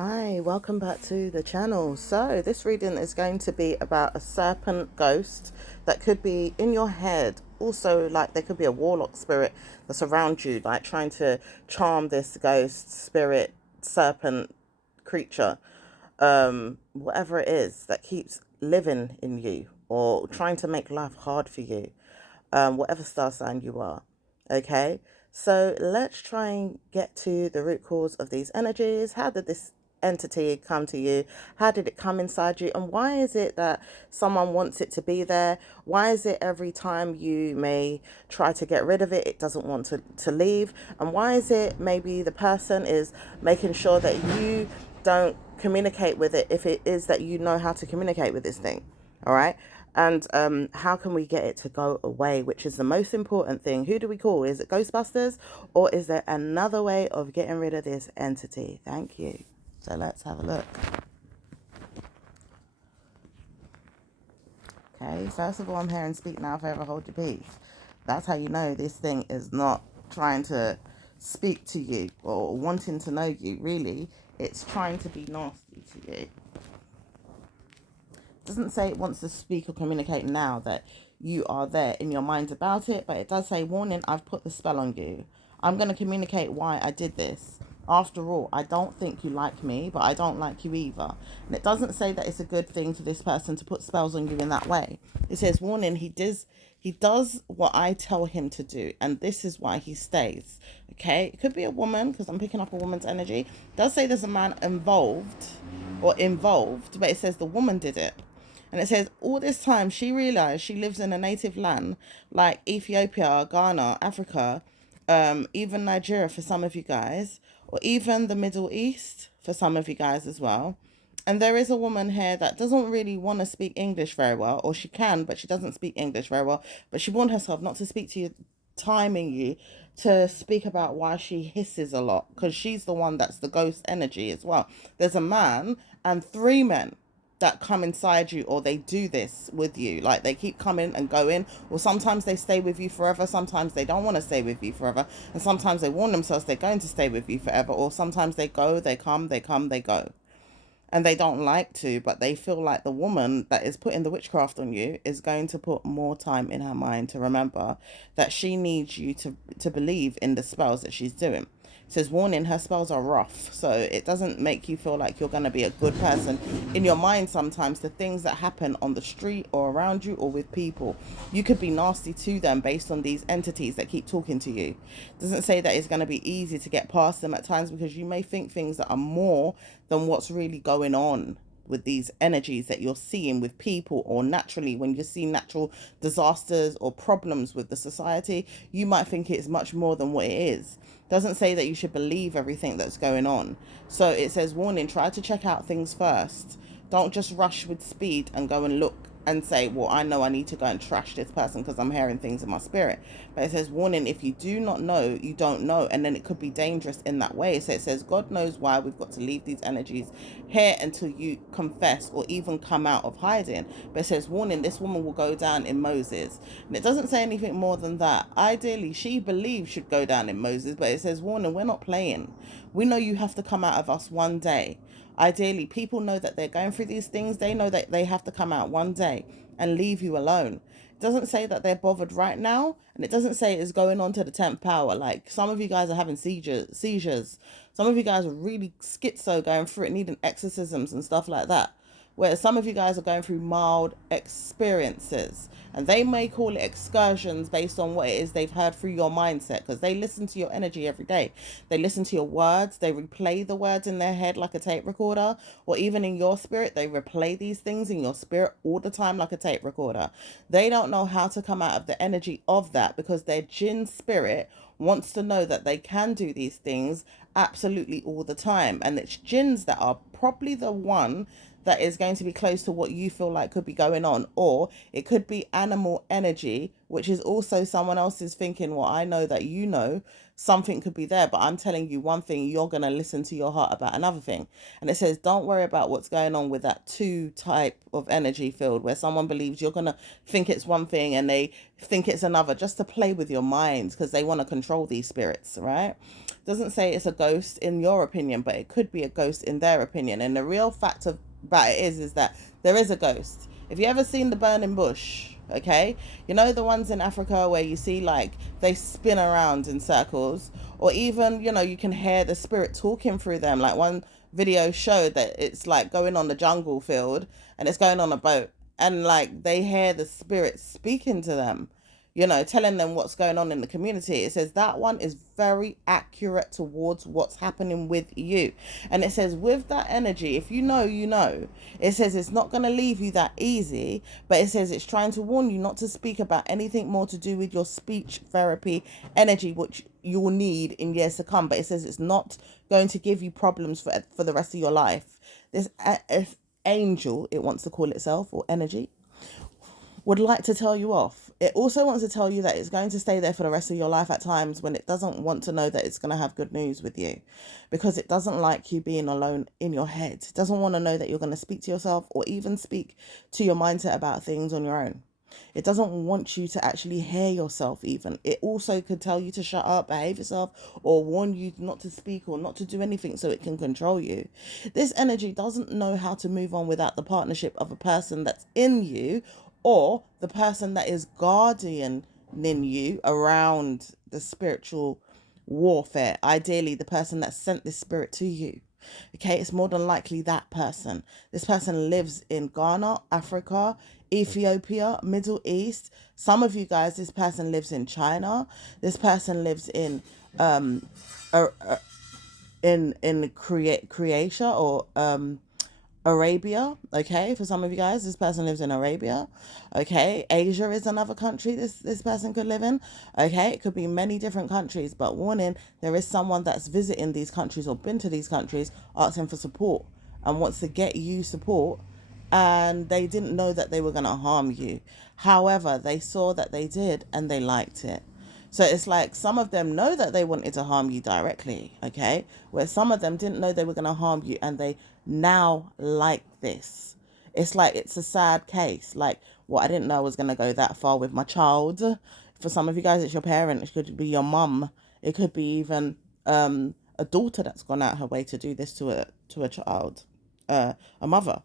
Hi, welcome back to the channel. So this reading is going to be about a serpent ghost that could be in your head. Also, like there could be a warlock spirit that's around you, like trying to charm this ghost spirit serpent creature, whatever it is that keeps living in you or trying to make life hard for you, whatever star sign you are. Okay, so let's try and get to the root cause of these energies. How did this entity come to you? How did it come inside you? And why is it that someone wants it to be there? Why is it every time you may try to get rid of it, it doesn't want to leave? And why is it maybe the person is making sure that you don't communicate with it if it is that you know how to communicate with this thing? All right. And how can we get it to go away, which is the most important thing? Who do we call? Is it Ghostbusters, or is there another way of getting rid of this entity? Thank you. So let's have a look. Okay, first of all, I'm hearing speak now, forever hold your peace. That's how you know this thing is not trying to speak to you or wanting to know you, really. It's trying to be nasty to you. Doesn't say it wants to speak or communicate now that you are there in your mind about it, but it does say, warning, I've put the spell on you. I'm going to communicate why I did this. After all, I don't think you like me, but I don't like you either. And it doesn't say that it's a good thing for this person to put spells on you in that way. It says, warning, he does what I tell him to do, and this is why he stays. Okay, it could be a woman because I'm picking up a woman's energy. It does say there's a man involved, but it says the woman did it. And it says, all this time she realized she lives in a native land like Ethiopia, Ghana, Africa, even Nigeria for some of you guys, or even the Middle East for some of you guys as well. And there is a woman here that doesn't really want to speak English very well, or she can, but she doesn't speak English very well. But she warned herself not to speak to you, timing you to speak about why she hisses a lot, because she's the one that's the ghost energy as well. There's a man and three men that come inside you, or they do this with you, like they keep coming and going, or sometimes they stay with you forever, sometimes they don't want to stay with you forever, and sometimes they warn themselves they're going to stay with you forever, or sometimes they go, they come, they go, and they don't like to, but they feel like the woman that is putting the witchcraft on you is going to put more time in her mind to remember that she needs you to believe in the spells that she's doing. It says, warning, her spells are rough, so it doesn't make you feel like you're going to be a good person. In your mind, sometimes the things that happen on the street or around you or with people, you could be nasty to them based on these entities that keep talking to you. It doesn't say that it's going to be easy to get past them at times, because you may think things that are more than what's really going on with these energies that you're seeing with people, or naturally when you see natural disasters or problems with the society, you might think it's much more than what it is. Doesn't say that you should believe everything that's going on. So it says, warning, try to check out things first. Don't just rush with speed and go and look and say, well, I know I need to go and trash this person because I'm hearing things in my spirit. But it says, warning, if you do not know, you don't know. And then it could be dangerous in that way. So it says, God knows why we've got to leave these energies here until you confess or even come out of hiding. But it says, warning, this woman will go down in Moses. And it doesn't say anything more than that. Ideally, she believes should go down in Moses. But it says, warning, we're not playing. We know you have to come out of us one day. Ideally, people know that they're going through these things. They know that they have to come out one day and leave you alone. It doesn't say that they're bothered right now, and it doesn't say it's going on to the 10th power. Like, some of you guys are having seizures. Some of you guys are really schizo, going through it, needing exorcisms and stuff like that. Whereas some of you guys are going through mild experiences, and they may call it excursions based on what it is they've heard through your mindset, because they listen to your energy every day. They listen to your words, they replay the words in their head like a tape recorder, or even in your spirit, they replay these things in your spirit all the time like a tape recorder. They don't know how to come out of the energy of that, because their jinn spirit wants to know that they can do these things absolutely all the time. And it's jinns that are probably the one that is going to be close to what you feel like could be going on, or it could be animal energy, which is also someone else's thinking, well, I know that you know something could be there, but I'm telling you one thing, you're going to listen to your heart about another thing. And it says, don't worry about what's going on with that two type of energy field, where someone believes you're going to think it's one thing and they think it's another, just to play with your minds, because they want to control these spirits, right? Doesn't say it's a ghost in your opinion, but it could be a ghost in their opinion. And the real fact about it is that there is a ghost. If you ever seen the burning bush, okay, you know the ones in Africa where you see like they spin around in circles, or even you can hear the spirit talking through them. Like one video showed that it's like going on the jungle field and it's going on a boat, and like they hear the spirit speaking to them, telling them what's going on in the community. It says that one is very accurate towards what's happening with you. And it says with that energy, if you know, it says it's not going to leave you that easy, but it says it's trying to warn you not to speak about anything more to do with your speech therapy energy, which you will need in years to come. But it says it's not going to give you problems for the rest of your life. This angel, it wants to call itself, or energy, would like to tell you off. It also wants to tell you that it's going to stay there for the rest of your life at times when it doesn't want to know that it's going to have good news with you, because it doesn't like you being alone in your head. It doesn't want to know that you're going to speak to yourself or even speak to your mindset about things on your own. It doesn't want you to actually hear yourself even. It also could tell you to shut up, behave yourself, or warn you not to speak or not to do anything so it can control you. This energy doesn't know how to move on without the partnership of a person that's in you, or the person that is guardianing you around the spiritual warfare. Ideally, the person that sent this spirit to you. Okay, it's more than likely that person. This person lives in Ghana, Africa, Ethiopia, Middle East. Some of you guys, this person lives in China. This person lives in Croatia, or Arabia. Okay, for some of you guys, this person lives in Arabia. Okay, Asia is another country this person could live in. Okay, it could be many different countries, but warning, there is someone that's visiting these countries or been to these countries asking for support and wants to get you support, and they didn't know that they were going to harm you. However, they saw that they did and they liked it. So it's like some of them know that they wanted to harm you directly, okay? Where some of them didn't know they were going to harm you and they now like this. It's like it's a sad case. Like, well, I didn't know I was going to go that far with my child. For some of you guys, it's your parent. It could be your mum. It could be even a daughter that's gone out her way to do this to a child, a mother.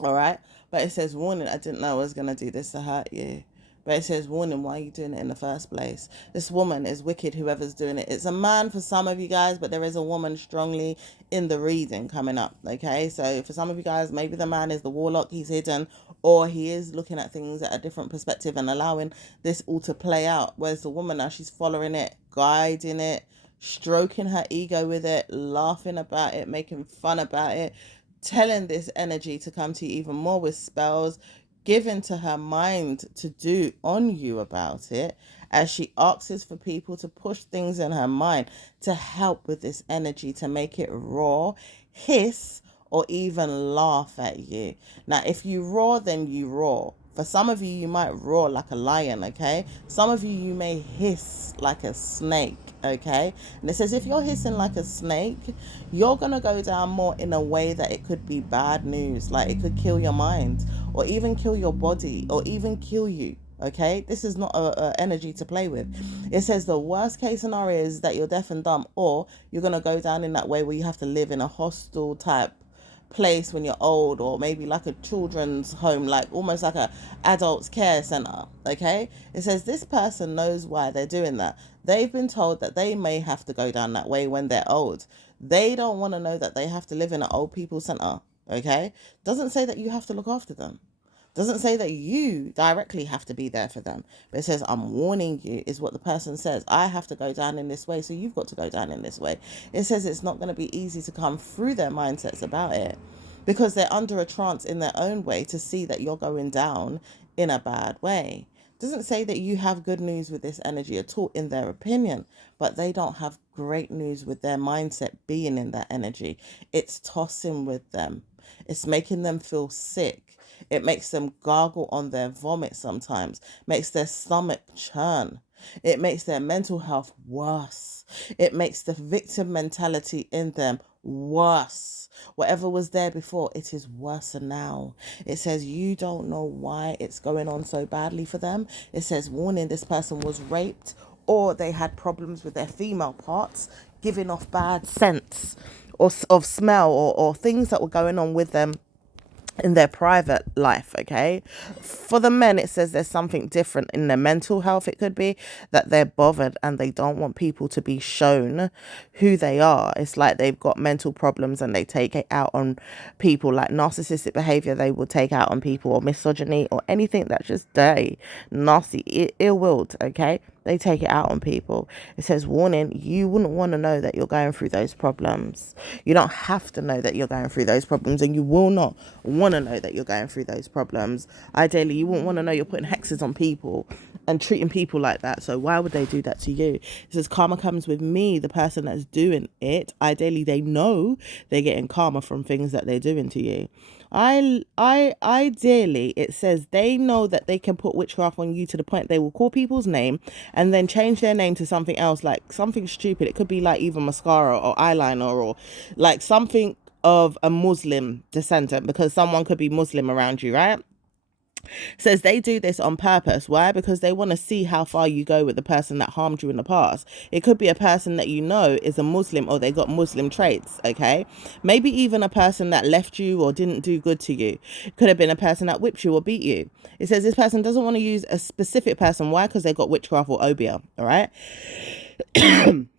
All right. But it says, warning, I didn't know I was going to do this to hurt you. But it says, warning, why are you doing it in the first place? This woman is wicked, whoever's doing it. It's a man for some of you guys, but there is a woman strongly in the reading coming up, okay? So for some of you guys, maybe the man is the warlock, he's hidden, or he is looking at things at a different perspective and allowing this all to play out. Whereas the woman now, she's following it, guiding it, stroking her ego with it, laughing about it, making fun about it, telling this energy to come to you even more with spells, given to her mind to do on you about it, as she asks for people to push things in her mind to help with this energy, to make it roar, hiss, or even laugh at you. Now, if you roar, then you roar. For some of you, you might roar like a lion, okay? Some of you, you may hiss like a snake, okay? And it says if you're hissing like a snake, you're going to go down more in a way that it could be bad news. Like it could kill your mind, or even kill your body, or even kill you. Okay, this is not a energy to play with. It says the worst case scenario is that you're deaf and dumb, or you're going to go down in that way where you have to live in a hostel type place when you're old, or maybe like a children's home, like almost like a adults care center. Okay, it says this person knows why they're doing that. They've been told that they may have to go down that way when they're old. They don't want to know that they have to live in an old people center. Okay, doesn't say that you have to look after them. Doesn't say that you directly have to be there for them, but it says, I'm warning you, is what the person says. I have to go down in this way, so you've got to go down in this way. It says it's not going to be easy to come through their mindsets about it, because they're under a trance in their own way to see that you're going down in a bad way. Doesn't say that you have good news with this energy at all in their opinion, but they don't have great news with their mindset being in that energy. It's tossing with them. It's making them feel sick. It makes them gargle on their vomit sometimes, makes their stomach churn. It makes their mental health worse. It makes the victim mentality in them worse. Whatever was there before, it is worse now. It says you don't know why it's going on so badly for them. It says, warning, this person was raped, or they had problems with their female parts. giving off bad scents or of smell, or things that were going on with them in their private life. Okay, for the men, it says there's something different in their mental health. It could be that they're bothered and they don't want people to be shown who they are. It's like they've got mental problems and they take it out on people, like narcissistic behavior they will take out on people, or misogyny, or anything that's just dirty, nasty, ill-willed. Okay, they take it out on people. It says, warning, you wouldn't want to know that you're going through those problems. You don't have to know that you're going through those problems, and you will not want to know that you're going through those problems. Ideally, you wouldn't want to know you're putting hexes on people and treating people like that. So why would they do that to you? It says karma comes with me, the person that's doing it. Ideally, they know they're getting karma from things that they're doing to you. Ideally, it says they know that they can put witchcraft on you to the point they will call people's name and then change their name to something else, like something stupid. It could be like even mascara or eyeliner, or like something of a Muslim descendant, because someone could be Muslim around you, right? Says they do this on purpose. Why? Because they want to see how far you go with the person that harmed you in the past. It could be a person that you know is a Muslim, or they got Muslim traits. Okay, maybe even a person that left you or didn't do good to you. It could have been a person that whipped you or beat you. It says this person doesn't want to use a specific person. Why? Because they got witchcraft or obia. All right.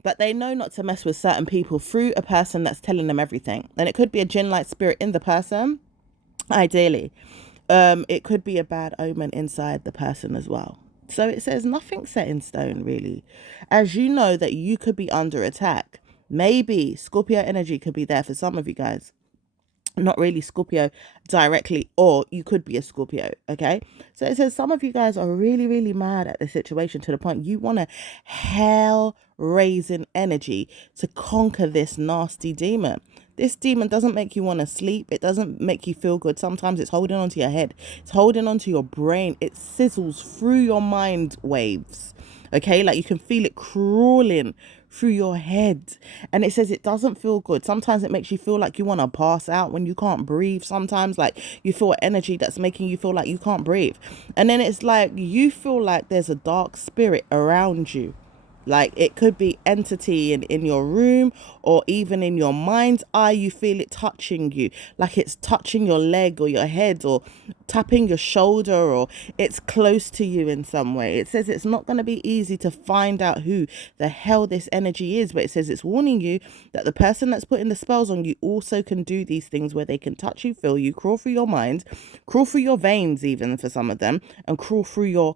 But they know not to mess with certain people through a person that's telling them everything. And it could be a jinn-like spirit in the person, ideally. It could be a bad omen inside the person as well. So it says nothing set in stone, really. As you know that you could be under attack. Maybe Scorpio energy could be there for some of you guys. Not really Scorpio directly, or you could be a Scorpio. Okay, so it says some of you guys are really, really mad at the situation to the point you want a hell raising energy to conquer this nasty demon. This demon doesn't make you want to sleep. It doesn't make you feel good. Sometimes it's holding onto your head. It's holding onto your brain. It sizzles through your mind waves. Okay, like you can feel it crawling through your head, and it says it doesn't feel good. Sometimes it makes you feel like you want to pass out when you can't breathe. Sometimes like you feel energy that's making you feel like you can't breathe, and then it's like you feel like there's a dark spirit around you. Like it could be entity in your room, or even in your mind's eye. You feel it touching you, like it's touching your leg or your head, or tapping your shoulder, or it's close to you in some way. It says it's not going to be easy to find out who the hell this energy is, but it says it's warning you that the person that's putting the spells on you also can do these things where they can touch you, feel you, crawl through your mind, crawl through your veins even for some of them, and crawl through your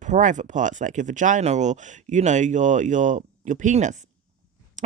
private parts like your vagina, or your penis.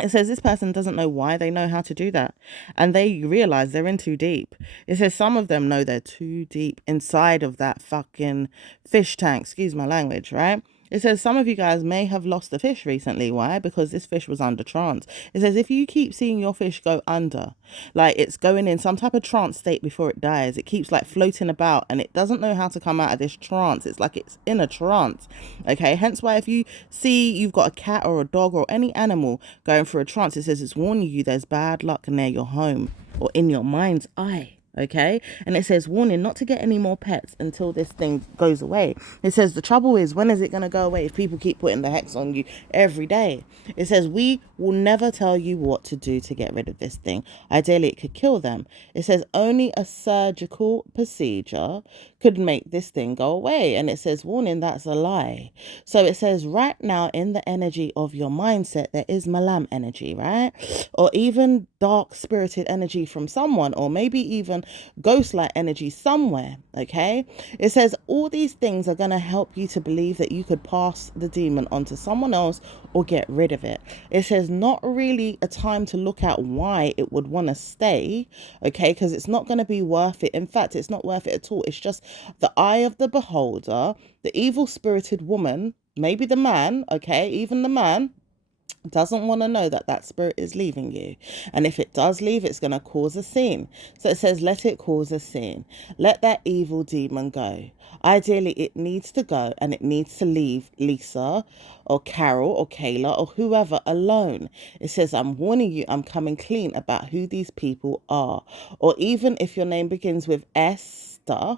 It says this person doesn't know why they know how to do that, and they realize they're in too deep. It says some of them know they're too deep inside of that fucking fish tank, excuse my language, right? It says some of you guys may have lost a fish recently. Why? Because this fish was under trance. It says if you keep seeing your fish go under, like it's going in some type of trance state before it dies, it keeps like floating about and it doesn't know how to come out of this trance. It's like it's in a trance. Okay, hence why if you see you've got a cat or a dog or any animal going through a trance, it says it's warning you there's bad luck near your home or in your mind's eye. Okay, and it says warning not to get any more pets until this thing goes away. It says the trouble is, when is it going to go away if people keep putting the hex on you every day? It says we will never tell you what to do to get rid of this thing. Ideally it could kill them. It says only a surgical procedure could make this thing go away, and it says warning, that's a lie. So it says right now in the energy of your mindset there is malam energy, right? Or even dark spirited energy from someone, or maybe even ghost-like energy somewhere. Okay, it says all these things are going to help you to believe that you could pass the demon onto someone else or get rid of it. It says not really a time to look at why it would want to stay, okay, because it's not going to be worth it. In fact, it's not worth it at all. It's just the eye of the beholder, the evil spirited woman, maybe the man, okay, even the man doesn't want to know that that spirit is leaving you, and if it does leave, it's going to cause a scene. So it says let it cause a scene. Let that evil demon go. Ideally it needs to go, and it needs to leave Lisa or Carol or Kayla or whoever alone. It says I'm warning you, I'm coming clean about who these people are. Or even if your name begins with Esther,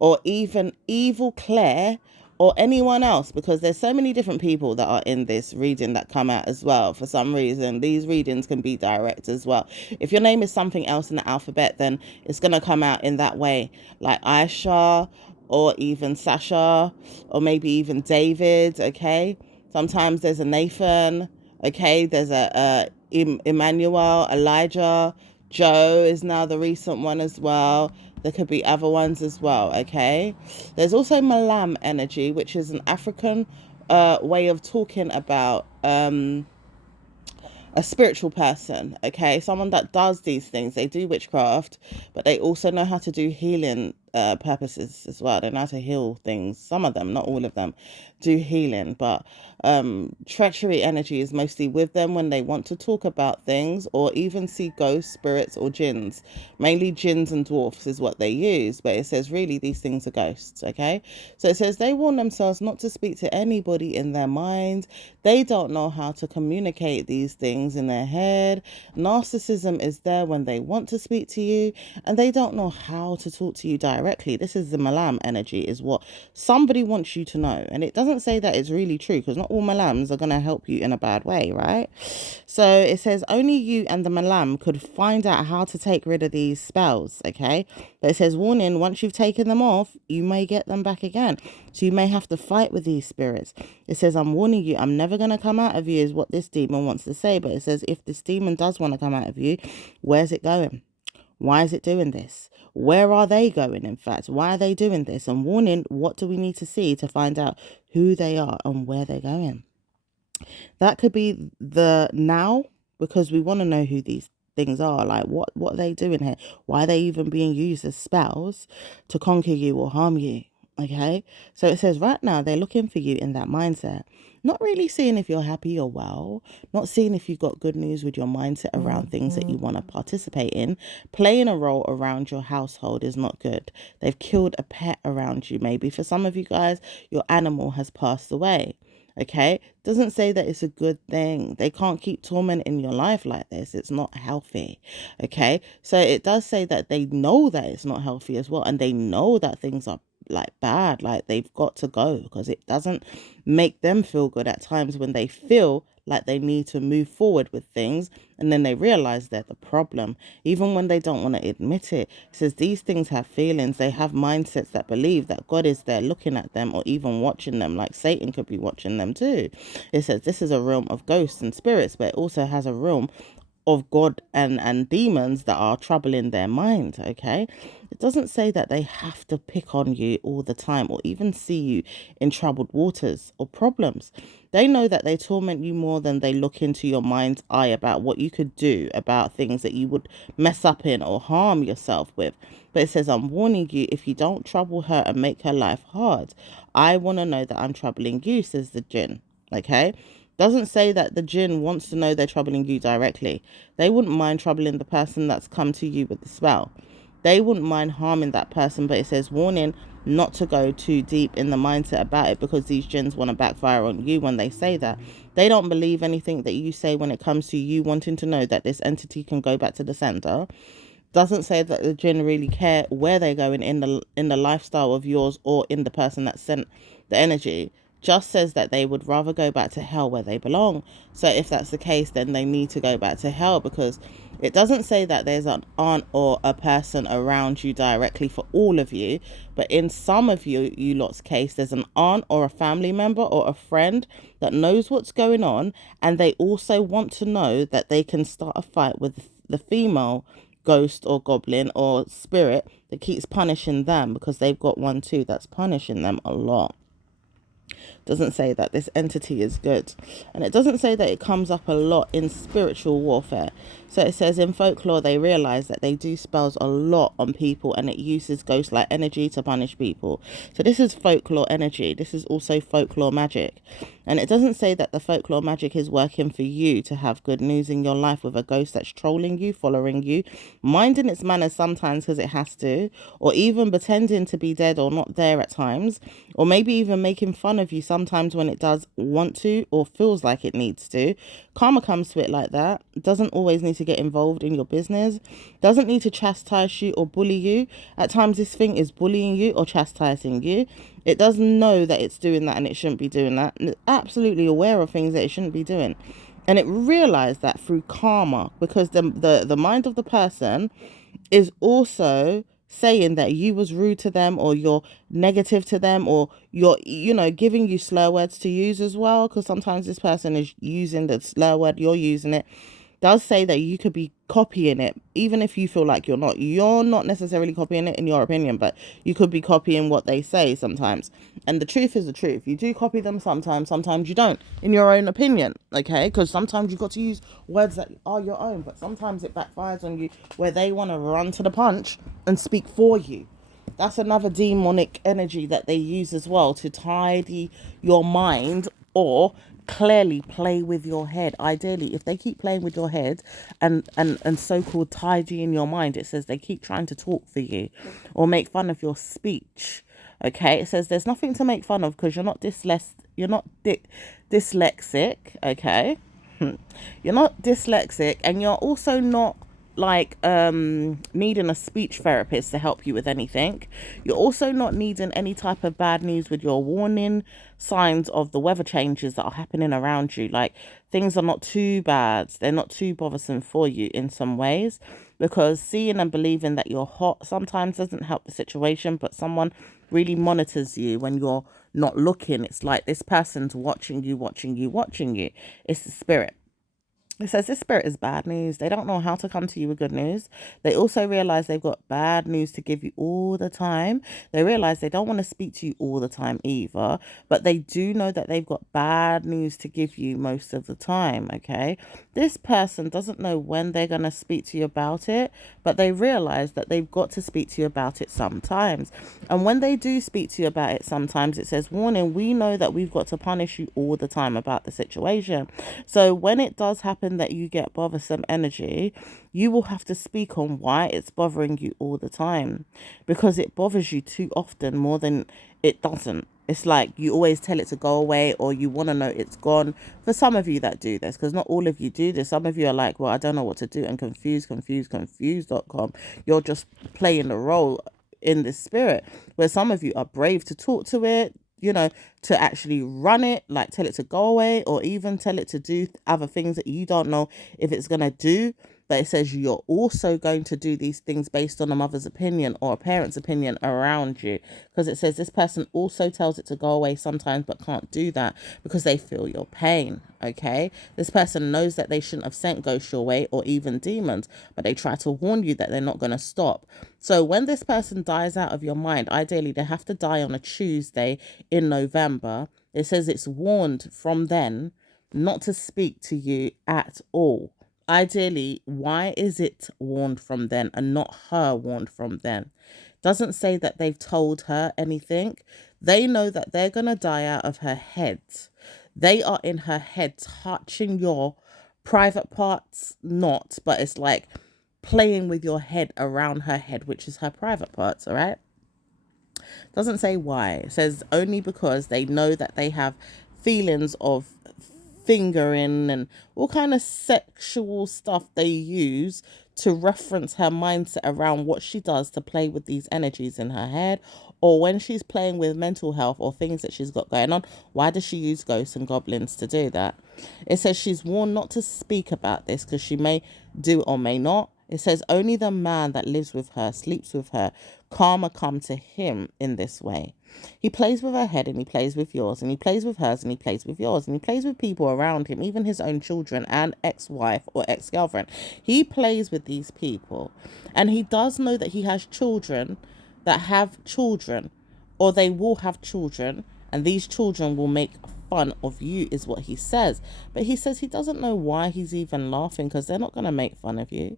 or even evil Claire, or anyone else, because there's so many different people that are in this reading that come out as well. For some reason, these readings can be direct as well. If your name is something else in the alphabet, then it's going to come out in that way, like Aisha, or even Sasha, or maybe even David. Okay, sometimes there's a Nathan. Okay, there's a Emmanuel, Elijah. Joe is now the recent one as well. There could be other ones as well. Okay, there's also Malam energy, which is an African way of talking about a spiritual person. Okay, someone that does these things. They do witchcraft, but they also know how to do healing purposes as well. They know how to heal things. Some of them, not all of them, do healing, but treachery energy is mostly with them when they want to talk about things or even see ghosts, spirits, or jinns. Mainly jinns and dwarfs is what they use, but it says really these things are ghosts. Okay, so it says they warn themselves not to speak to anybody in their mind. They don't know how to communicate these things in their head. Narcissism is there when they want to speak to you, and they don't know how to talk to you directly. This is the Malam energy, is what somebody wants you to know. And it doesn't say that it's really true, because not all Malams are going to help you in a bad way, right? So it says only you and the Malam could find out how to take rid of these spells, okay? But it says, warning, once you've taken them off, you may get them back again. So you may have to fight with these spirits. It says, I'm warning you, I'm never going to come out of you, is what this demon wants to say. But it says, if this demon does want to come out of you, where's it going? Why is it doing this? Where are they going, in fact? Why are they doing this? And warning, what do we need to see to find out who they are and where they're going? That could be the now, because we want to know who these things are. Like, what are they doing here? Why are they even being used as spells to conquer you or harm you? Okay, so it says right now they're looking for you in that mindset, not really seeing if you're happy or well, not seeing if you've got good news with your mindset around things that you want to participate in. Playing a role around your household is not good. They've killed a pet around you. Maybe for some of you guys, your animal has passed away. Okay, doesn't say that it's a good thing. They can't keep tormenting your life like this. It's not healthy. Okay, so it does say that they know that it's not healthy as well, and they know that things are like bad, like they've got to go, because it doesn't make them feel good at times when they feel like they need to move forward with things, and then they realize they're the problem, even when they don't want to admit it. It says these things have feelings. They have mindsets that believe that God is there looking at them or even watching them, like Satan could be watching them too. It says this is a realm of ghosts and spirits, but it also has a realm of God and demons that are troubling their mind. Okay, it doesn't say that they have to pick on you all the time or even see you in troubled waters or problems. They know that they torment you more than they look into your mind's eye about what you could do about things that you would mess up in or harm yourself with. But it says, I'm warning you, if you don't trouble her and make her life hard, I want to know that I'm troubling you, says the jinn. Okay, doesn't say that the jinn wants to know they're troubling you directly. They wouldn't mind troubling the person that's come to you with the spell. They wouldn't mind harming that person, but it says, warning, not to go too deep in the mindset about it, because these jinns want to backfire on you when they say that. They don't believe anything that you say when it comes to you wanting to know that this entity can go back to the center. Doesn't say that the jinn really care where they're going in the lifestyle of yours or in the person that sent the energy. Just says that they would rather go back to hell where they belong. So if that's the case, then they need to go back to hell, because it doesn't say that there's an aunt or a person around you directly for all of you, but in some of you lot's case, there's an aunt or a family member or a friend that knows what's going on, and they also want to know that they can start a fight with the female ghost or goblin or spirit that keeps punishing them, because they've got one too that's punishing them a lot. Doesn't say that this entity is good, and it doesn't say that it comes up a lot in spiritual warfare. So it says in folklore they realize that they do spells a lot on people, and it uses ghost-like energy to punish people. So this is folklore energy. This is also folklore magic, and it doesn't say that the folklore magic is working for you to have good news in your life with a ghost that's trolling you, following you, minding its manners sometimes because it has to, or even pretending to be dead or not there at times, or maybe even making fun of you sometimes when it does want to or feels like it needs to. Karma comes to it like that. It doesn't always need to get involved in your business. Doesn't need to chastise you or bully you. At times this thing is bullying you or chastising you. It does know that it's doing that and it shouldn't be doing that. And it's absolutely aware of things that it shouldn't be doing. And it realized that through karma, because the mind of the person is also saying that you was rude to them, or you're negative to them, or you're, giving you slur words to use as well, because sometimes this person is using the slur word, you're using it, does say that you could be copying it, even if you feel like you're not necessarily copying it in your opinion, but you could be copying what they say sometimes. And the truth is the truth. You do copy them sometimes you don't, in your own opinion, okay? Because sometimes you got to use words that are your own, but sometimes it backfires on you where they want to run to the punch and speak for you. That's another demonic energy that they use as well, to tidy your mind or clearly play with your head. Ideally, if they keep playing with your head and so-called tidying your mind, it says they keep trying to talk for you or make fun of your speech. Okay, it says there's nothing to make fun of because you're not dyslexic. Okay, you're not dyslexic, and you're also not like needing a speech therapist to help you with anything. You're also not needing any type of bad news with your warning signs of the weather changes that are happening around you. Like, things are not too bad, they're not too bothersome for you in some ways, because seeing and believing that you're hot sometimes doesn't help the situation, but someone really monitors you when you're not looking. It's like this person's watching you. It's the spirit. It says this spirit is bad news. They don't know how to come to you with good news. They also realize they've got bad news to give you all the time. They realize they don't want to speak to you all the time either, but they do know that they've got bad news to give you most of the time, okay? This person doesn't know when they're going to speak to you about it, but they realize that they've got to speak to you about it sometimes. And when they do speak to you about it sometimes, it says, warning, we know that we've got to punish you all the time about the situation. So when it does happen that you get bothersome energy, you will have to speak on why it's bothering you all the time, because it bothers you too often more than it doesn't. It's like you always tell it to go away, or you want to know it's gone. For some of you that do this, because not all of you do this. Some of you are like, well, I don't know what to do, and confused.com. You're just playing the role in this spirit, where some of you are brave to talk to it, to actually run it, like tell it to go away, or even tell it to do other things that you don't know if it's going to do. But it says you're also going to do these things based on a mother's opinion or a parent's opinion around you. Because it says this person also tells it to go away sometimes, but can't do that because they feel your pain, okay? This person knows that they shouldn't have sent ghosts your way or even demons, but they try to warn you that they're not going to stop. So when this person dies out of your mind, ideally they have to die on a Tuesday in November. It says it's warned from then not to speak to you at all. Ideally, why is it warned from then and not her warned from then? Doesn't say that they've told her anything. They know that they're going to die out of her head. They are in her head, touching your private parts, not, but it's like playing with your head around her head, which is her private parts, all right? Doesn't say why. It says only because they know that they have feelings of fingering and all kind of sexual stuff they use to reference her mindset around what she does to play with these energies in her head, or when she's playing with mental health or things that she's got going on. Why does she use ghosts and goblins to do that? It says she's warned not to speak about this because she may do or may not. It says only the man that lives with her, sleeps with her, karma come to him in this way. He plays with her head and he plays with yours, and he plays with hers and he plays with yours, and he plays with people around him, even his own children and ex-wife or ex-girlfriend. He plays with these people, and he does know that he has children that have children, or they will have children, and these children will make fun of you, is what he says. But he says he doesn't know why he's even laughing, because they're not going to make fun of you,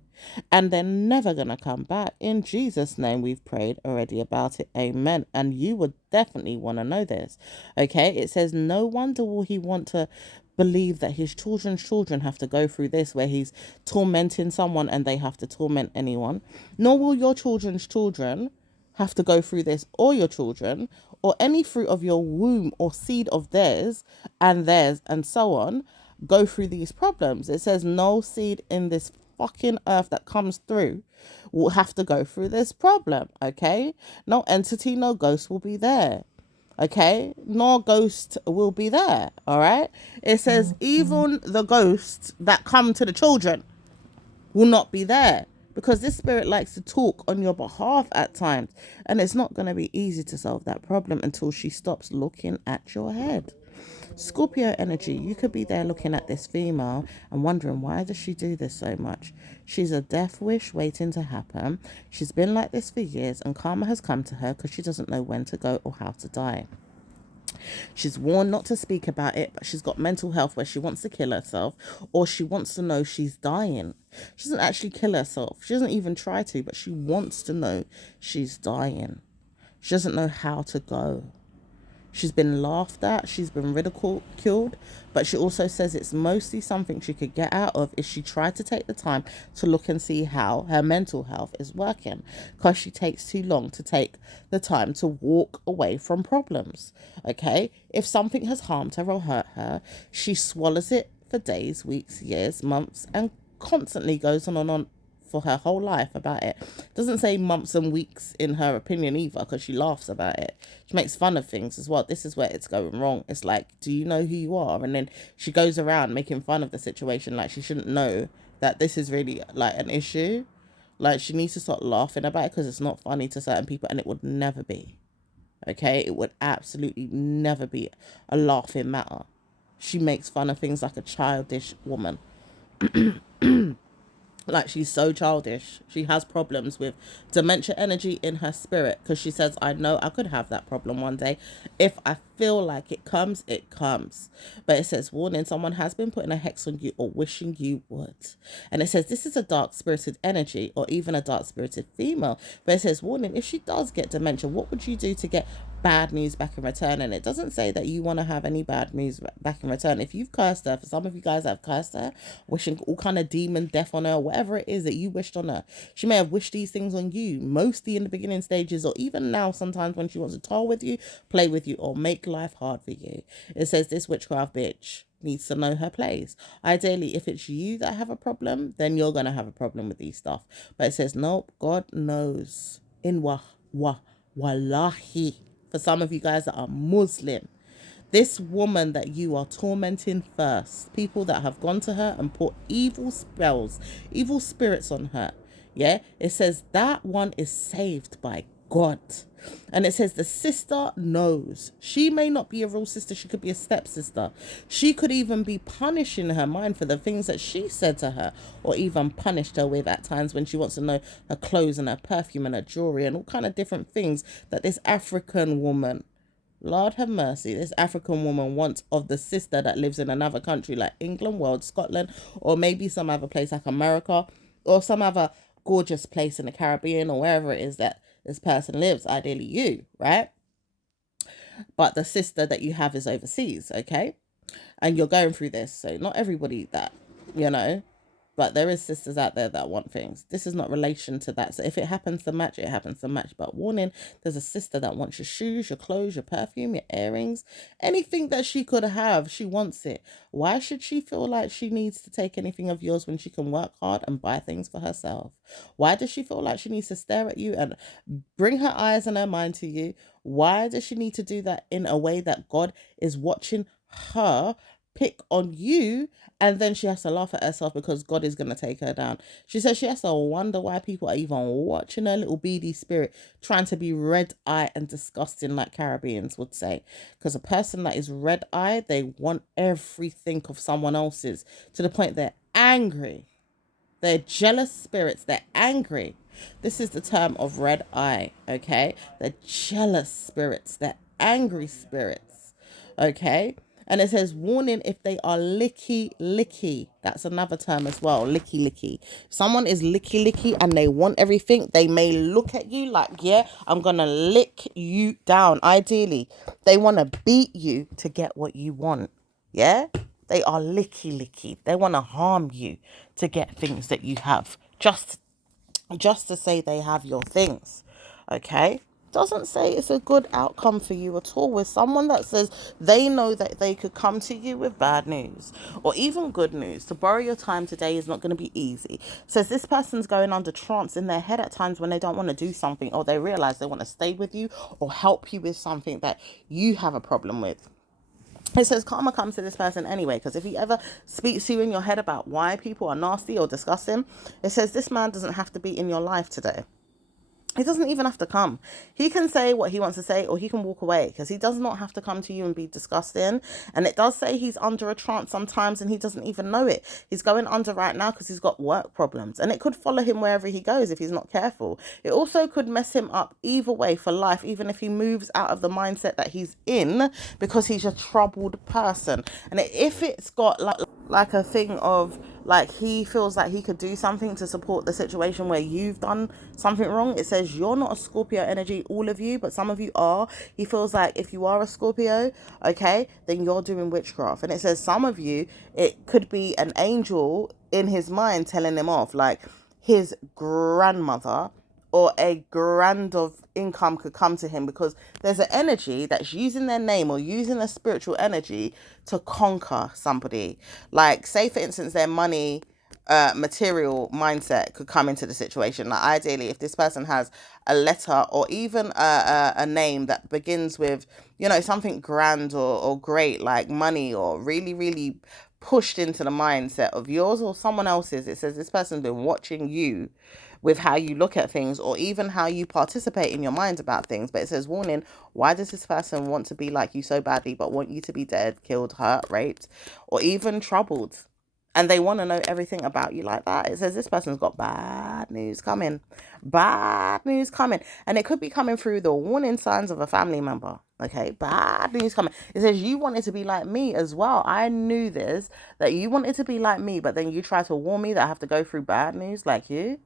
and they're never going to come back. In Jesus' name we've prayed already about it, amen. And you would definitely want to know this, okay? It says no wonder will he want to believe that his children's children have to go through this, where he's tormenting someone and they have to torment anyone. Nor will your children's children have to go through this, or your children, or any fruit of your womb or seed of theirs and so on go through these problems. It says no seed in this fucking earth that comes through will have to go through this problem, okay? No entity, no ghost will be there, okay? No ghost will be there, all right? It says even the ghosts that come to the children will not be there, because this spirit likes to talk on your behalf at times, and it's not going to be easy to solve that problem until she stops looking at your head. Scorpio energy, you could be there looking at this female and wondering, why does she do this so much? She's a death wish waiting to happen. She's been like this for years, and karma has come to her because she doesn't know when to go or how to die. She's warned not to speak about it, but she's got mental health where she wants to kill herself, or she wants to know she's dying. She doesn't actually kill herself. She doesn't even try to, but she wants to know she's dying. She doesn't know how to go. She's been laughed at, she's been ridiculed, but she also says it's mostly something she could get out of if she tried to take the time to look and see how her mental health is working, because she takes too long to take the time to walk away from problems, okay? If something has harmed her or hurt her, she swallows it for days, weeks, years, months, and constantly goes on for her whole life about it. Doesn't say months and weeks in her opinion either, because she laughs about it. She makes fun of things as well. This is where it's going wrong. It's like, do you know who you are? And then she goes around making fun of the situation like she shouldn't know that this is really like an issue. Like, she needs to start laughing about it, because it's not funny to certain people, and it would never be. Okay? It would absolutely never be a laughing matter. She makes fun of things like a childish woman. Like, she's so childish. She has problems with dementia energy in her spirit, because she says, I know I could have that problem one day. If I feel like it comes, it comes. But it says, warning, someone has been putting a hex on you or wishing you would. And it says, this is a dark spirited energy, or even a dark spirited female. But it says, warning, if she does get dementia, what would you do to get bad news back in return? And it doesn't say that you want to have any bad news back in return. If you've cursed her, for some of you guys that have cursed her, wishing all kind of demon death on her, whatever it is that you wished on her, she may have wished these things on you, mostly in the beginning stages, or even now sometimes when she wants to toy with you, play with you, or make life hard for you. It says this witchcraft bitch needs to know her place. Ideally, if it's you that have a problem, then you're gonna have a problem with these stuff. But it says, nope, God knows. In wallahi, for some of you guys that are Muslim, this woman that you are tormenting first, people that have gone to her and put evil spells, evil spirits on her, yeah, it says that one is saved by God. And it says the sister knows. She may not be a real sister. She could be a stepsister. She could even be punishing her mind for the things that she said to her, or even punished her with at times when she wants to know her clothes and her perfume and her jewelry and all kind of different things that this African woman, Lord have mercy, this African woman wants of the sister that lives in another country like England, Wales, Scotland, or maybe some other place like America, or some other gorgeous place in the Caribbean, or wherever it is that this person lives, ideally you, right? But the sister that you have is overseas, okay? And you're going through this, so not everybody that, you know, but there is sisters out there that want things. This is not relation to that. So if it happens to match, it happens to match. But warning, there's a sister that wants your shoes, your clothes, your perfume, your earrings, anything that she could have, she wants it. Why should she feel like she needs to take anything of yours when she can work hard and buy things for herself? Why does she feel like she needs to stare at you and bring her eyes and her mind to you? Why does she need to do that in a way that God is watching her pick on you, and then she has to laugh at herself because God is going to take her down? She says she has to wonder why people are even watching her little beady spirit trying to be red-eyed and disgusting, like Caribbeans would say. Because a person that is red-eyed, they want everything of someone else's to the point they're angry. They're jealous spirits. They're angry. This is the term of red eye, okay? They're jealous spirits. They're angry spirits, okay? And it says, warning, if they are licky. That's another term as well, licky. Someone is licky and they want everything. They may look at you like, yeah, I'm going to lick you down. Ideally, they want to beat you to get what you want, yeah? They are licky. They want to harm you to get things that you have. Just to say they have your things, okay? doesn't say it's a good outcome for you at all. With someone that says they know that they could come to you with bad news or even good news. To borrow your time today is not going to be easy. Says this person's going under trance in their head at times when they don't want to do something, or they realize they want to stay with you or help you with something that you have a problem with. It says karma comes to this person anyway, because if he ever speaks to you in your head about why people are nasty or disgusting, it says this man doesn't have to be in your life today. He doesn't even have to come. He can say what he wants to say, or he can walk away, because he does not have to come to you and be disgusting. And it does say he's under a trance sometimes and he doesn't even know it. He's going under right now because he's got work problems, and it could follow him wherever he goes if he's not careful. It also could mess him up either way for life, even if he moves out of the mindset that he's in, because he's a troubled person. And if it's got like a thing of like he feels like he could do something to support the situation where you've done something wrong, it says you're not a Scorpio energy, all of you, but some of you are. He feels like if you are a Scorpio, okay, then you're doing witchcraft. And it says some of you, it could be an angel in his mind telling him off, like his grandmother or a grand of income could come to him, because there's an energy that's using their name or using a spiritual energy to conquer somebody. Like, say for instance, their money, material mindset could come into the situation. Like, ideally, if this person has a letter or even a name that begins with, you know, something grand or great, like money, or really, really pushed into the mindset of yours or someone else's, it says this person's been watching you with how you look at things, or even how you participate in your mind about things. But it says, warning, why does this person want to be like you so badly, but want you to be dead, killed, hurt, raped, or even troubled? And they want to know everything about you like that. It says this person's got bad news coming. Bad news coming. And it could be coming through the warning signs of a family member. Okay, bad news coming. It says you wanted to be like me as well. I knew this, that you wanted to be like me, but then you try to warn me that I have to go through bad news like you.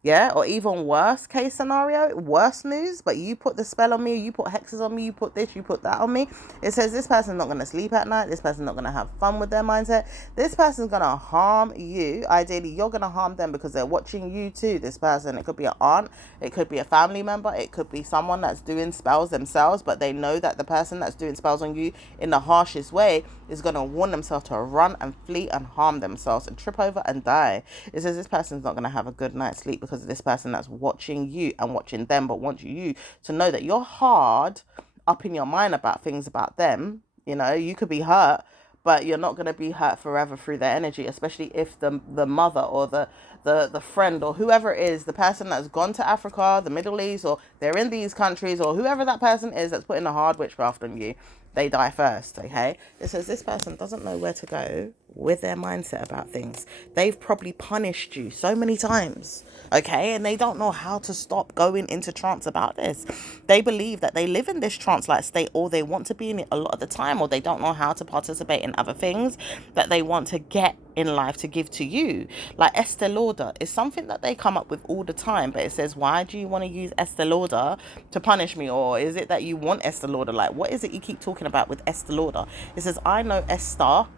Yeah, or even worse case scenario, worse news, but you put the spell on me, you put hexes on me, you put this, you put that on me. It says this person's not going to sleep at night, this person's not going to have fun with their mindset, this person's going to harm you. Ideally, you're going to harm them because they're watching you too, this person. It could be an aunt, it could be a family member, it could be someone that's doing spells themselves, but they know that the person that's doing spells on you in the harshest way is going to warn themselves to run and flee and harm themselves and trip over and die. It says this person's not going to have a good night's sleep because of this person that's watching you and watching them, but wants you to know that you're hard up in your mind about things about them. You know, you could be hurt, but you're not going to be hurt forever through their energy, especially if the mother or the friend or whoever it is, the person that's gone to Africa, the Middle East, or they're in these countries, or whoever that person is that's putting a hard witchcraft on you, they die first, okay? It says this person doesn't know where to go with their mindset about things. They've probably punished you so many times, okay? And they don't know how to stop going into trance about this. They believe that they live in this trance-like state, or they want to be in it a lot of the time, or they don't know how to participate in other things that they want to get in life to give to you. Like Estee Lauder is something that they come up with all the time, but it says, why do you want to use Estee Lauder to punish me? Or is it that you want Estee Lauder? Like, what is it you keep talking about with Estee Lauder? It says, I know Estelle,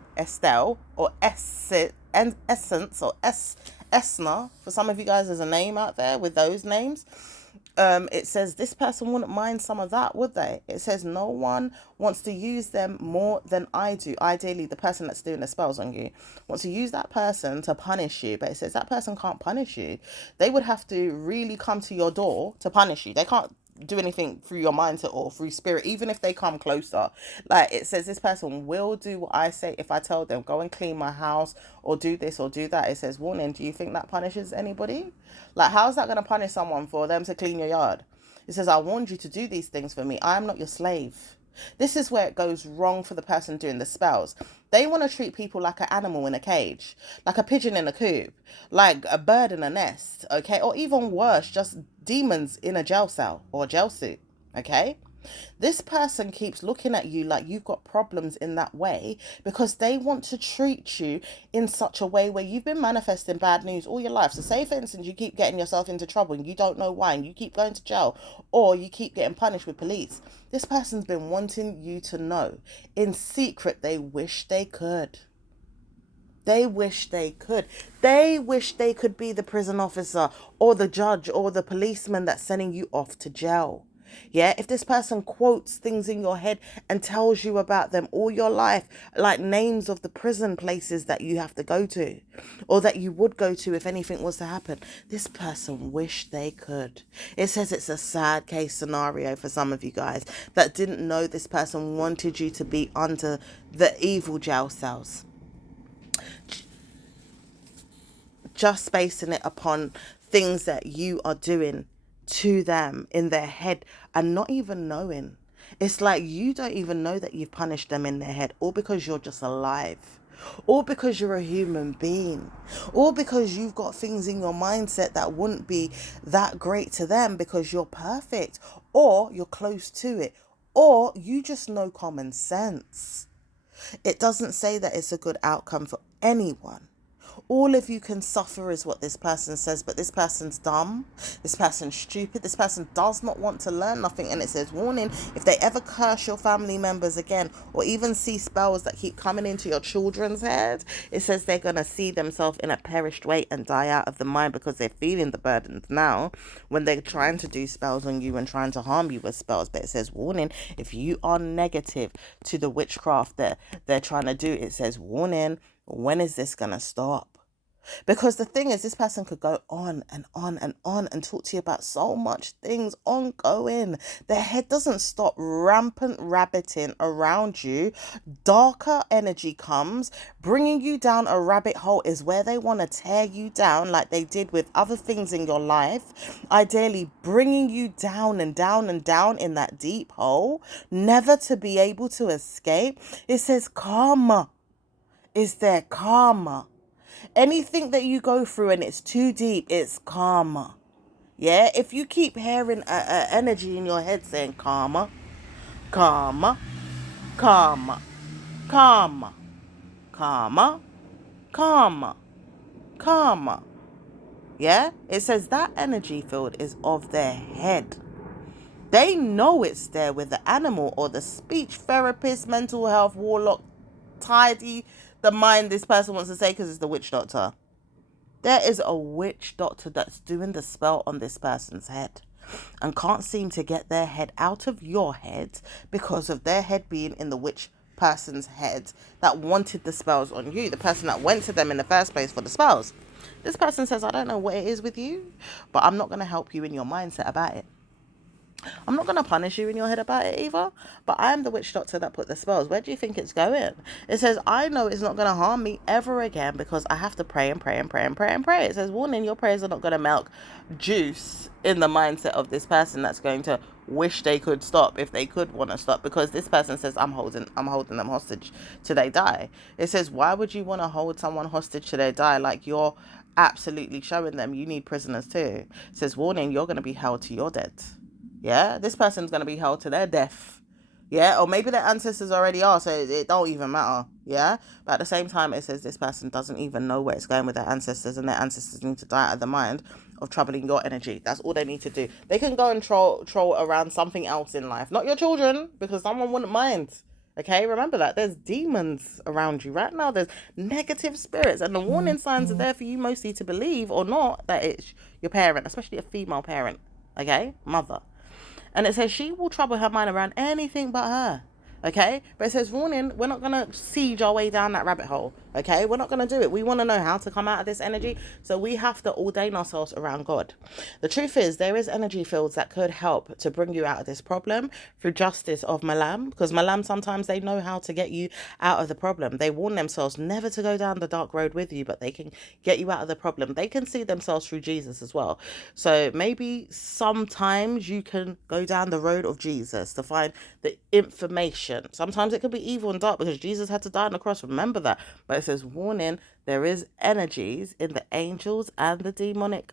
or Essence, or Esna. For some of you guys, there's a name out there with those names. It says this person wouldn't mind some of that, would they? It says no one wants to use them more than I do. Ideally, the person that's doing the spells on you wants to use that person to punish you, but it says that person can't punish you. They would have to really come to your door to punish you. They can't do anything through your mindset or through spirit, even if they come closer. Like, it says this person will do what I say. If I tell them go and clean my house or do this or do that, it says, warning, do you think that punishes anybody? Like, how's that going to punish someone for them to clean your yard? It says, I warned you to do these things for me. I am not your slave. This is where it goes wrong for the person doing the spells. They want to treat people like an animal in a cage, like a pigeon in a coop, like a bird in a nest, okay? Or even worse, just demons in a jail cell or jail suit, okay? This person keeps looking at you like you've got problems in that way because they want to treat you in such a way where you've been manifesting bad news all your life. So say, for instance, you keep getting yourself into trouble and you don't know why, and you keep going to jail, or you keep getting punished with police. This person's been wanting you to know. In secret, they wish they could. They wish they could. They wish they could be the prison officer or the judge or the policeman that's sending you off to jail. Yeah, if this person quotes things in your head and tells you about them all your life, like names of the prison places that you have to go to or that you would go to if anything was to happen, this person wish they could. It says it's a sad case scenario for some of you guys that didn't know this person wanted you to be under the evil jail cells, just basing it upon things that you are doing to them in their head and not even knowing. It's like you don't even know that you've punished them in their head, all because you're just alive, or because you're a human being, or because you've got things in your mindset that wouldn't be that great to them because you're perfect, or you're close to it, or you just know common sense. It doesn't say that it's a good outcome for anyone. All of you can suffer is what this person says, but this person's dumb, this person's stupid, this person does not want to learn nothing. And it says, warning, if they ever curse your family members again, or even see spells that keep coming into your children's head, it says they're going to see themselves in a perished way and die out of the mind, because they're feeling the burdens now when they're trying to do spells on you and trying to harm you with spells. But it says, warning, if you are negative to the witchcraft that they're trying to do, it says, warning, when is this going to stop? Because the thing is, this person could go on and on and on and talk to you about so much things ongoing. Their head doesn't stop rampant rabbiting around you. Darker energy comes, bringing you down a rabbit hole is where they want to tear you down, like they did with other things in your life. Ideally, bringing you down and down and down in that deep hole, never to be able to escape. It says karma is their karma. Anything that you go through and it's too deep, it's karma. Yeah, if you keep hearing energy in your head saying karma, karma, karma, karma, karma, karma, karma. Yeah, it says that energy field is of their head. They know it's there with the animal or the speech therapist, mental health, warlock, tidy the mind this person wants to say, because it's the witch doctor. There is a witch doctor that's doing the spell on this person's head and can't seem to get their head out of your head because of their head being in the witch person's head that wanted the spells on you, the person that went to them in the first place for the spells. This person says, I don't know what it is with you, but I'm not going to help you in your mindset about it. I'm not going to punish you in your head about it either, but I am the witch doctor that put the spells. Where do you think it's going? It says, I know it's not going to harm me ever again because I have to pray and pray and pray and pray and pray. It says, warning, your prayers are not going to milk juice in the mindset of this person that's going to wish they could stop if they could want to stop, because this person says, I'm holding them hostage till they die. It says, why would you want to hold someone hostage till they die? Like, you're absolutely showing them you need prisoners too. It says, warning, you're going to be held to your death. Yeah, this person's going to be held to their death. Yeah, or maybe their ancestors already are, so it don't even matter. Yeah, but at the same time, it says this person doesn't even know where it's going with their ancestors, and their ancestors need to die out of the mind of troubling your energy. That's all they need to do. They can go and troll around something else in life, not your children, because someone wouldn't mind. Okay, remember that there's demons around you right now. There's negative spirits, and the warning signs are there for you mostly to believe or not that it's your parent, especially a female parent. Okay, mother. And it says she will trouble her mind around anything but her. Okay? But it says, warning, we're not going to siege our way down that rabbit hole. Okay? We're not going to do it. We want to know how to come out of this energy. So we have to ordain ourselves around God. The truth is, there is energy fields that could help to bring you out of this problem through justice of Malam. Because Malam, sometimes they know how to get you out of the problem. They warn themselves never to go down the dark road with you, but they can get you out of the problem. They can see themselves through Jesus as well. So maybe sometimes you can go down the road of Jesus to find the information. Sometimes it could be evil and dark because Jesus had to die on the cross. Remember that. But it says, warning, there is energies in the angels and the demonic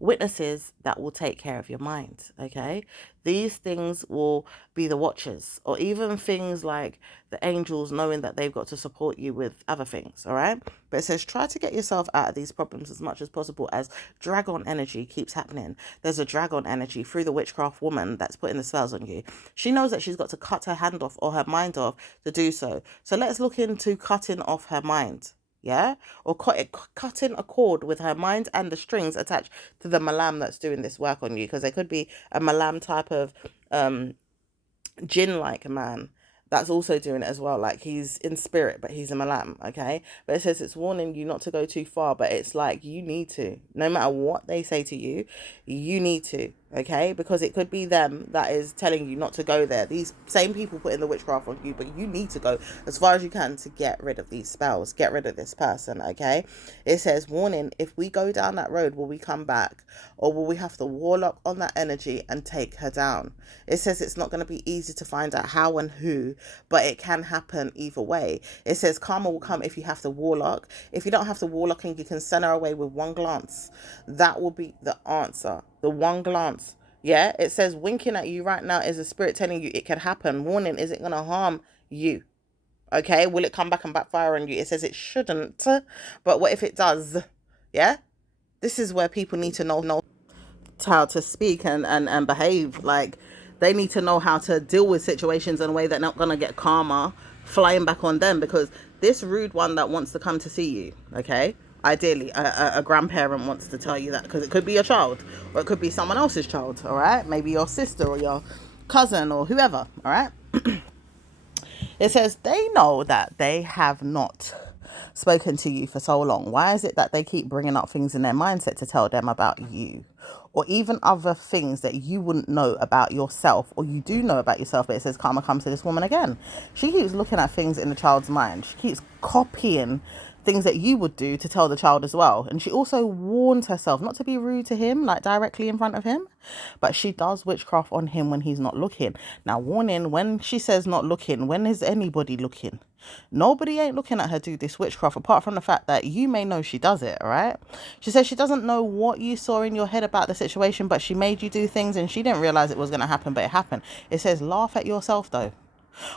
witnesses that will take care of your mind. Okay, these things will be the watchers, or even things like the angels knowing that they've got to support you with other things. All right, but it says try to get yourself out of these problems as much as possible, as dragon energy keeps happening. There's a dragon energy through the witchcraft woman that's putting the spells on you. She knows that she's got to cut her hand off or her mind off to do so. So let's look into cutting off her mind. yeah, or cutting a cord with her mind and the strings attached to the malam that's doing this work on you, because there could be a malam type of um jinn like man that's also doing it as well. Like, he's in spirit, but he's a malam, okay? But it says it's warning you not to go too far, but it's like you need to. No matter what they say to you, you need to, okay? Because it could be them that is telling you not to go there. These same people putting the witchcraft on you, but you need to go as far as you can to get rid of these spells, get rid of this person, okay? It says, warning, if we go down that road, will we come back? Or will we have to warlock on that energy and take her down? It says it's not going to be easy to find out how and who, but it can happen either way. It says karma will come if you have to warlock. If you don't have to warlock and you can send her away with one glance, that will be the answer. The one glance. Yeah, it says winking at you right now is a spirit telling you it could happen. Warning, is it going to harm you? Okay, will it come back and backfire on you? It says it shouldn't, but what if it does? Yeah, this is where people need to know how to speak and behave. Like, they need to know how to deal with situations in a way that not gonna get karma flying back on them, because this rude one that wants to come to see you, okay, ideally a grandparent wants to tell you that, because it could be your child or it could be someone else's child, all right, maybe your sister or your cousin or whoever, all right. It says they know that they have not spoken to you for so long. Why is it that they keep bringing up things in their mindset to tell them about you? Or even other things that you wouldn't know about yourself, or you do know about yourself, but it says karma comes to this woman again. She keeps looking at things in the child's mind. She keeps copying things that you would do to tell the child as well. And she also warns herself not to be rude to him, like directly in front of him, but she does witchcraft on him when he's not looking. Now, warning, when she says not looking, when is anybody looking? Nobody ain't looking at her do this witchcraft, apart from the fact that you may know she does it, all right? She says she doesn't know what you saw in your head about the situation, but she made you do things and she didn't realize it was going to happen, but it happened. It says laugh at yourself though.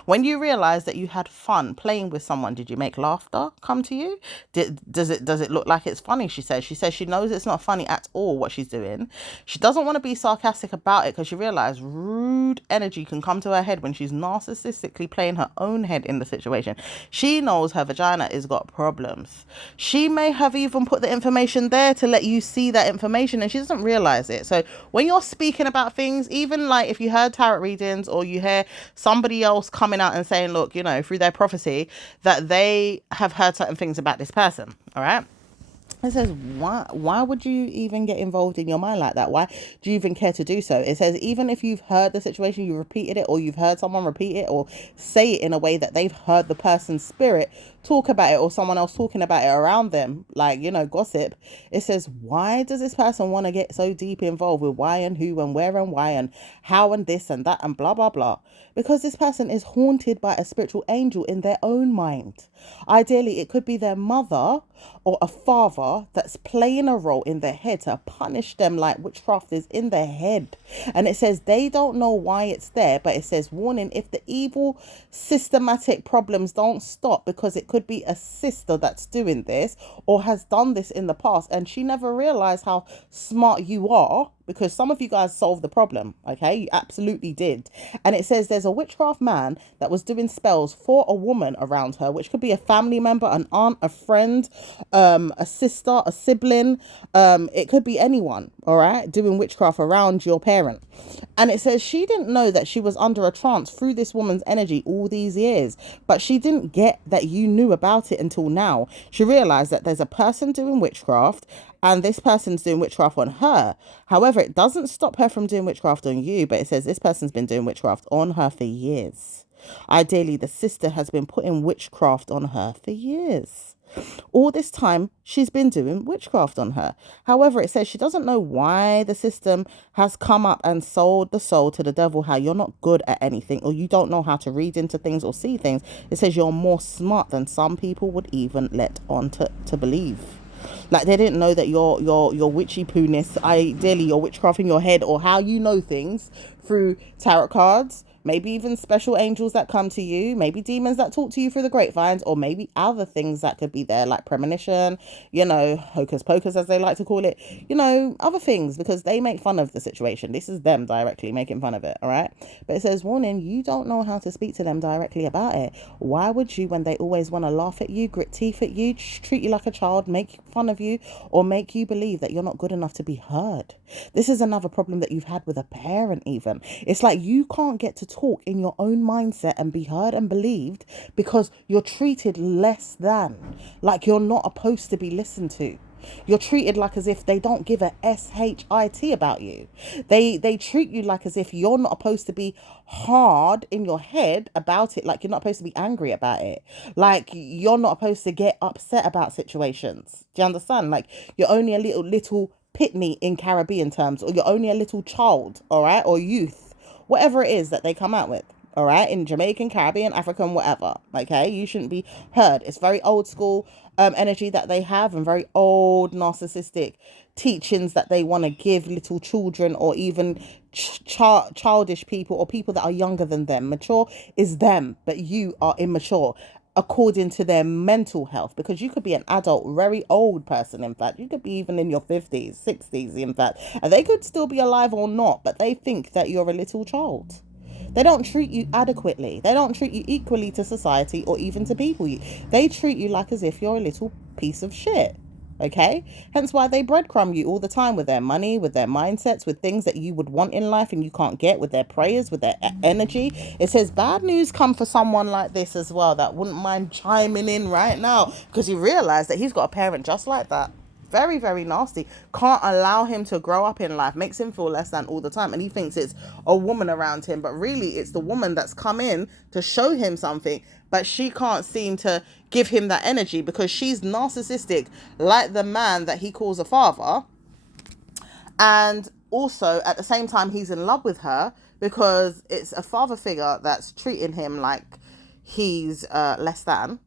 When you realize that you had fun playing with someone, did you make laughter come to you? Does it look like it's funny? She says she knows it's not funny at all what she's doing. She doesn't want to be sarcastic about it, because she realized rude energy can come to her head when she's narcissistically playing her own head in the situation. She knows her vagina has got problems. She may have even put the information there to let you see that information, and she doesn't realize it. So when you're speaking about things, even like if you heard tarot readings or you hear somebody else coming out and saying, look, you know, through their prophecy, that they have heard certain things about this person, all right? It says, why would you even get involved in your mind like that? Why do you even care to do so? It says, even if you've heard the situation, you repeated it, or you've heard someone repeat it or say it in a way that they've heard the person's spirit talk about it, or someone else talking about it around them, like, you know, gossip. It says, why does this person want to get so deep involved with why and who and where and why and how and this and that and blah, blah, blah? Because this person is haunted by a spiritual angel in their own mind. Ideally, it could be their mother or a father that's playing a role in their head to punish them, like witchcraft is in their head. And it says they don't know why it's there, but it says, warning, if the evil systematic problems don't stop, because it could be a sister that's doing this or has done this in the past, and she never realized how smart you are, because some of you guys solved the problem, okay? You absolutely did. And it says there's a witchcraft man that was doing spells for a woman around her, which could be a family member, an aunt, a friend, a sister, a sibling. It could be anyone, all right, doing witchcraft around your parent. And it says she didn't know that she was under a trance through this woman's energy all these years, but she didn't get that you knew about it until now. She realized that there's a person doing witchcraft, and this person's doing witchcraft on her. However, it doesn't stop her from doing witchcraft on you, but it says this person's been doing witchcraft on her for years. Ideally, the sister has been putting witchcraft on her for years. All this time, she's been doing witchcraft on her. However, it says she doesn't know why the system has come up and sold the soul to the devil, how you're not good at anything, or you don't know how to read into things or see things. It says you're more smart than some people would even let on to believe. Like, they didn't know that your witchy poo-ness, ideally your witchcraft in your head, or how you know things through tarot cards, maybe even special angels that come to you, maybe demons that talk to you through the grapevines, or maybe other things that could be there, like premonition, hocus pocus, as they like to call it, other things, because they make fun of the situation. This is them directly making fun of it, all right? But it says, warning, you don't know how to speak to them directly about it. Why would you, when they always want to laugh at you, grit teeth at you, treat you like a child, make fun of you, or make you believe that you're not good enough to be heard? This is another problem that you've had with a parent even. It's like you can't get to talk in your own mindset and be heard and believed because you're treated less than, like you're not supposed to be listened to. You're treated like as if they don't give a shit about you. They treat you like as if you're not supposed to be hard in your head about it, like you're not supposed to be angry about it, like you're not supposed to get upset about situations. Do you understand? Like you're only a little pitney in Caribbean terms, or you're only a little child, all right, or youth, whatever it is that they come out with. All right, in Jamaican, Caribbean, African, whatever. Okay, you shouldn't be heard. It's very old school energy that they have, and very old narcissistic teachings that they want to give little children, or even childish people, or people that are younger than them. Mature is them, but you are immature according to their mental health, because you could be an adult, very old person. In fact, you could be even in your 50s, 60s, in fact, and they could still be alive or not, but they think that you're a little child. They don't treat you adequately. They don't treat you equally to society or even to people. They treat you like as if you're a little piece of shit. Okay? Hence why they breadcrumb you all the time with their money, with their mindsets, with things that you would want in life and you can't get, with their prayers, with their energy. It says bad news come for someone like this as well, that wouldn't mind chiming in right now, because he realized that he's got a parent just like that. Very, very nasty. Can't allow him to grow up in life. Makes him feel less than all the time. And he thinks it's a woman around him. But really, it's the woman that's come in to show him something. But she can't seem to give him that energy because she's narcissistic, like the man that he calls a father. And also, at the same time, he's in love with her because it's a father figure that's treating him like he's less than.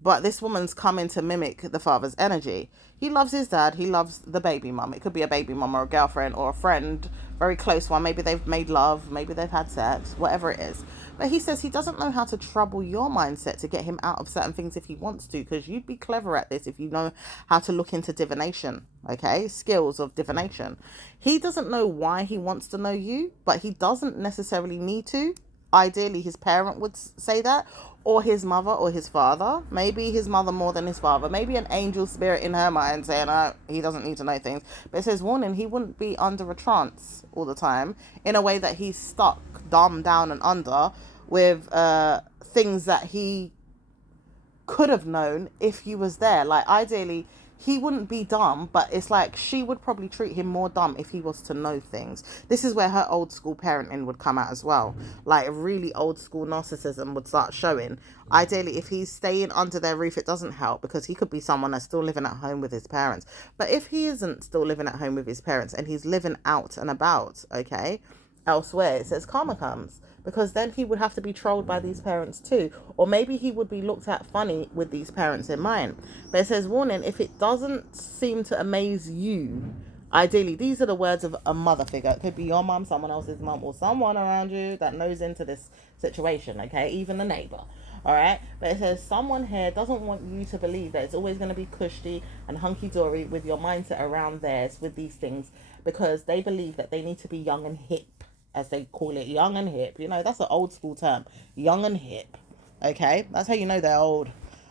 But this woman's coming to mimic the father's energy. He loves his dad. He loves the baby mum. It could be a baby mum or a girlfriend or a friend, very close one. Maybe they've made love. Maybe they've had sex, whatever it is. But he says he doesn't know how to trouble your mindset to get him out of certain things if he wants to, because you'd be clever at this if you know how to look into divination, okay? Skills of divination. He doesn't know why he wants to know you, but he doesn't necessarily need to. Ideally, his parent would say that, or his mother or his father. Maybe his mother more than his father. Maybe an angel spirit in her mind saying, he doesn't need to know things. But it says, warning, he wouldn't be under a trance all the time in a way that he's stuck, dumb, down and under with things that he could have known if he was there. Like, ideally, he wouldn't be dumb, but it's like she would probably treat him more dumb if he was to know things. This is where her old school parenting would come out as well. Like, really old school narcissism would start showing. Ideally, if he's staying under their roof, it doesn't help, because he could be someone that's still living at home with his parents. But if he isn't still living at home with his parents and he's living out and about, okay, elsewhere, it says karma comes, because then he would have to be trolled by these parents too, or maybe he would be looked at funny with these parents in mind. But it says, warning, if it doesn't seem to amaze you, ideally, these are the words of a mother figure. It could be your mum, someone else's mum, or someone around you that knows into this situation, okay, even a neighbor. All right, but it says someone here doesn't want you to believe that it's always going to be cushy and hunky-dory with your mindset around theirs with these things, because they believe that they need to be young and hip, as they call it, young and hip. You know, that's an old school term, young and hip. Okay, that's how you know they're old.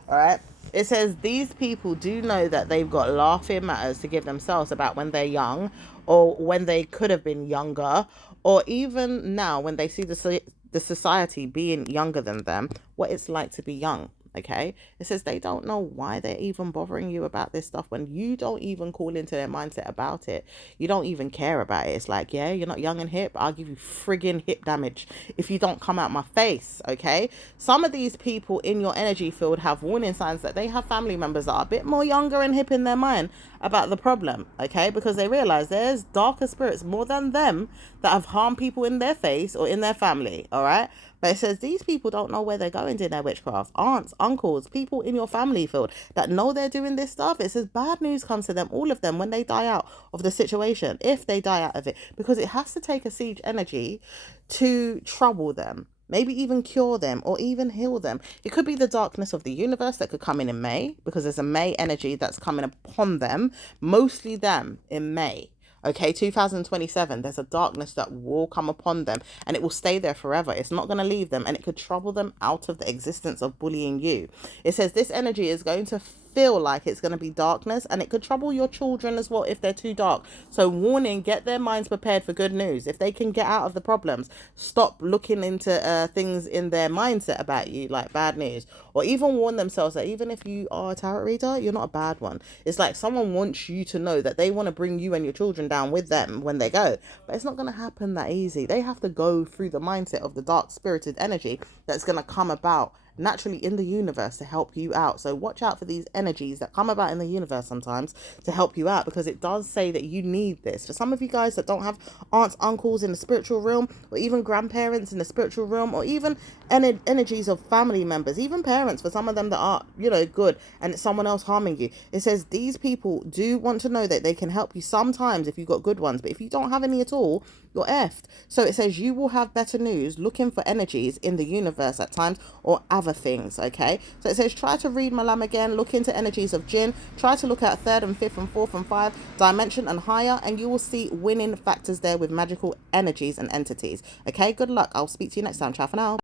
All right, it says these people do know that they've got laughing matters to give themselves about when they're young, or when they could have been younger, or even now when they see the society being younger than them, what it's like to be young. Okay, it says they don't know why they're even bothering you about this stuff when you don't even call into their mindset about it. You don't even care about it. It's like, yeah, you're not young and hip, I'll give you friggin' hip damage if you don't come out my face. Okay, some of these people in your energy field have warning signs that they have family members that are a bit more younger and hip in their mind about the problem. Okay, because they realize there's darker spirits more than them that have harmed people in their face or in their family. All right, But it says these people don't know where they're going in their witchcraft. Aunts, uncles, people in your family field that know they're doing this stuff. It says bad news comes to them, all of them, when they die out of the situation, if they die out of it, because it has to take a siege energy to trouble them. Maybe even cure them or even heal them. It could be the darkness of the universe that could come in May, because there's a May energy that's coming upon them, mostly them in May. Okay, 2027, there's a darkness that will come upon them and it will stay there forever. It's not going to leave them, and it could trouble them out of the existence of bullying you. It says this energy is going to feel like it's going to be darkness, and it could trouble your children as well if they're too dark. So warning, get their minds prepared for good news. If they can get out of the problems, stop looking into things in their mindset about you like bad news, or even warn themselves that even if you are a tarot reader, you're not a bad one. It's like someone wants you to know that they want to bring you and your children down with them when they go, but it's not going to happen that easy. They have to go through the mindset of the dark spirited energy that's going to come about naturally in the universe to help you out. So watch out for these energies that come about in the universe sometimes to help you out, because it does say that you need this. For some of you guys that don't have aunts, uncles in the spiritual realm, or even grandparents in the spiritual realm, or even energies of family members, even parents, for some of them that are, good, and it's someone else harming you, it says these people do want to know that they can help you sometimes if you've got good ones, but if you don't have any at all, you're effed. So it says you will have better news looking for energies in the universe at times, or other things. Okay, so it says try to read Malam again, look into energies of jinn, try to look at third and fifth and fourth and five dimension and higher, and you will see winning factors there with magical energies and entities. Okay, good luck. I'll speak to you next time. Ciao for now.